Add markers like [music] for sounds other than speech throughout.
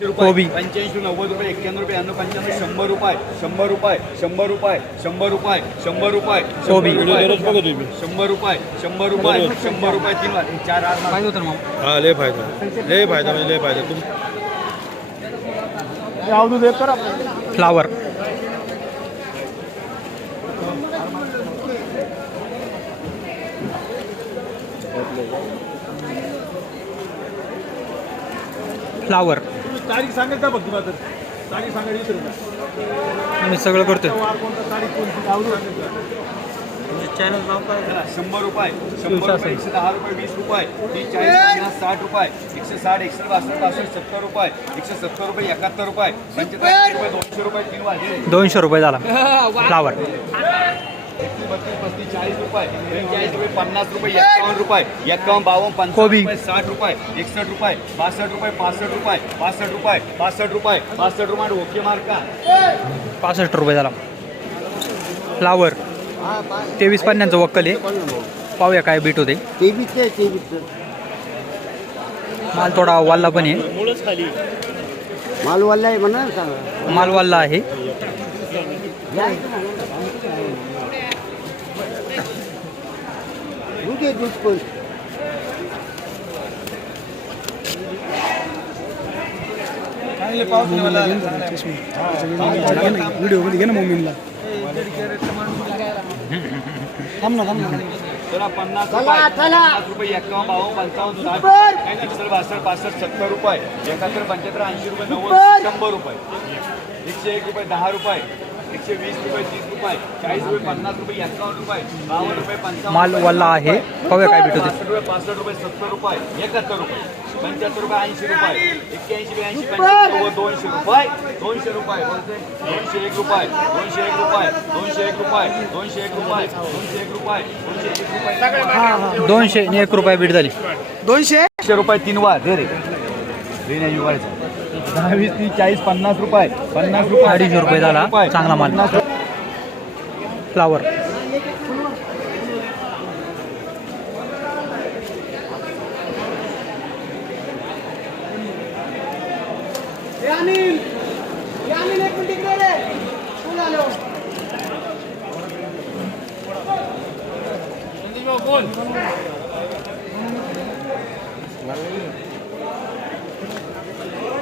कोबी. पंच्याऐंशी नव्वद रुपये एक्क्याण्णव रुपये ब्याण्णव पंच्याण्णव शंभर रुपये शंभर रुपये शंभर रुपये शंभर रुपये शंभर रुपये कोबी. शंभर रुपये शंभर रुपये शंभर रुपये शंभर रुपये तीन चार आठ होतं मग? हा लय फायदा. लय फायदा म्हणजे लय फायदा. तुम फ्लावर. फ्लावर. तारीख सांगायचं फक्त मला तारीख सांगायची विसरू मी सगळं करतोय. कोणता? तारीख कोणती? आवडू चॅनल नाव काय? शंभर रुपये. शंभर रुपये एकशे दहा रुपये वीस रुपये. तीस चाळीस पन्नास साठ रुपये. एकशे साठ एकशे बासष्ट बासष्ट सत्तर रुपये. एकशे सत्तर रुपये एकाहत्तर रुपये. पंचेचाळीस रुपये दोनशे रुपये तीन वाजे दोनशे रुपये झाला. [laughs] फ्लावर चाळीस रुपये बेचाळीस रुपये पन्नास रुपये एकावन्न रुपये एकावन्न बावन्न पंचावन्न. रुपये साठ रुपये एकसष्ट रुपये बासष्ट रुपये पासष्ट रुपये पासष्ट रुपये पासष्ट रुपये पासष्ट रुपये ओके मार्का पासष्ट रुपये झाला. फ्लावर तेवीस पन्नासचं वक्कल आहे. पाहूया काय बीट होते माल थोडा वाल्ला पण आहे. मुळच खाली. मालवाला आहे म्हणा ना. सांगा माल वाल्ला आहे दूध आहे दूध पण व्हिडिओमध्ये घे ना मम्मीला थांब ना थांब ना चला. पन्नास रुपये बावन्न पंचावन्न साठ बासष्ट पासष्ट सत्तर रुपये एकाहत्तर पंच्याहत्तर ऐंशी रुपये नव्वद शंभर रुपये एकशे एक रुपये दहा रुपये एकशे वीस रुपये तीस रुपये चाळीस रुपये पन्नास रुपये एकावन्न रुपये बावन्न रुपये पंचावन्न माल वाल्ला आहे. पाहूया काय पासष्ट रुपये पासष्ट रुपये सत्तर रुपये एकाहत्तर रुपये पंच्याहत्तर रुपये ऐंशी रुपये एक्क्याऐंशी ब्याऐंशी पंच्याऐंशी नव्वद दोनशे रुपये दोनशे रुपये बोलते दोनशे एक रुपये दोनशे एक रुपये दोनशे एक रुपये दोनशे एक रुपये दोनशे एक रुपये दोनशे एक रुपये. सगळे दोनशे आणि एक रुपये बीट झाली. दोनशे एकशे रुपये तीन वार दे रे. दे नाही युवायचं दहा वीस तीस चाळीस पन्नास रुपये. पन्नास रुपये अडीचशे रुपये झाला. चांगला माल. रुपये.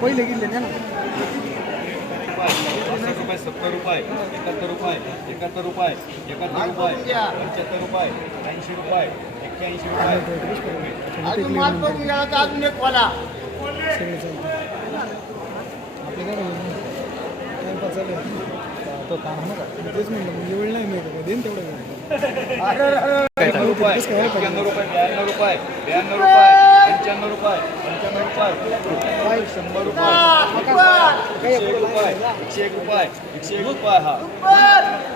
पहिले गेले ना रुपये सत्तर रुपये एकाहत्तर रुपये. एकाहत्तर रुपये एकाहत्तर रुपये पंच्याहत्तर रुपये ऐंशी रुपये एक्क्याऐंशी रुपये अजून माल पण मिळाला तर अजून एक ना तेच म्हणलं म्हणजे वेळ नाही मिळतो का देईन तेवढं ब्याण्णव रुपये. एक्क्याण्णव रुपये ब्याण्णव रुपये ब्याण्णव रुपये पंच्याण्णव रुपये पंच्याण्णव रुपये शंभर रुपये एकशे एक रुपये एकशे एक रुपये एकशे एक रुपये हा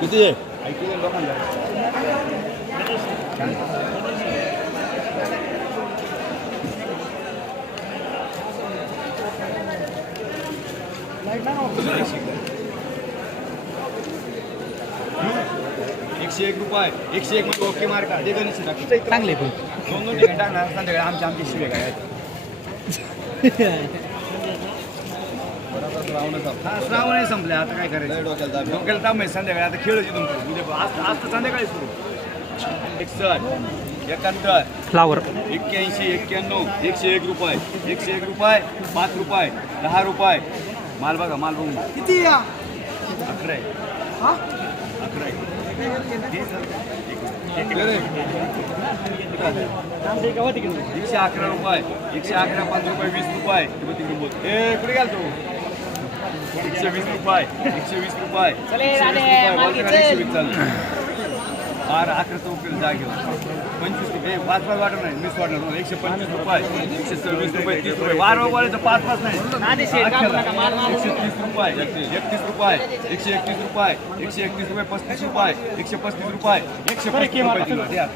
किती आहे ऐकू लोकांना एकशे एक रुपये एकशे एक मध्ये ओके मार्क. आहे गणेश चांगले पण. दोन दोन ठिकाणी टाकणार संध्याकाळी आमच्या आमची शिवे काय हा श्रावण संपले आता काय करायचं? डोक्याला ताप आहे. संध्याकाळी आता खेळायची तुमचं. उद्या आज आज तर संध्याकाळी सुरू. एकसष्ट एकाहत्तर फ्लावर एक्क्याऐंशी एक्क्याण्णव एकशे एक रुपये एकशे एक रुपये पाच रुपये दहा रुपये. माल बघा माल बघू किती या? अकरा आहे. अकरा आहे. एकशे अकरा रुपये. एकशे अकरा पाच रुपये वीस रुपये. ए कुठे गेल तू? एकशे वीस रुपये. एकशे वीस रुपये. एकशे वीस चालू. बारा अकरा चौकीला जागेवर. पंचवीस रुपये. पाच पाच वाटत नाही वीस वाटणार. एकशे पंचवीस रुपये. एकशे सव्वीस रुपये तीस रुपये. बारा वाढायचं पाच पाच नाही एकशे तीस रुपये. एकतीस रुपये. एकशे एकतीस रुपये. एकशे एकतीस रुपये पस्तीस रुपये. एकशे पस्तीस रुपये. एकशे पस्तीस रुपये.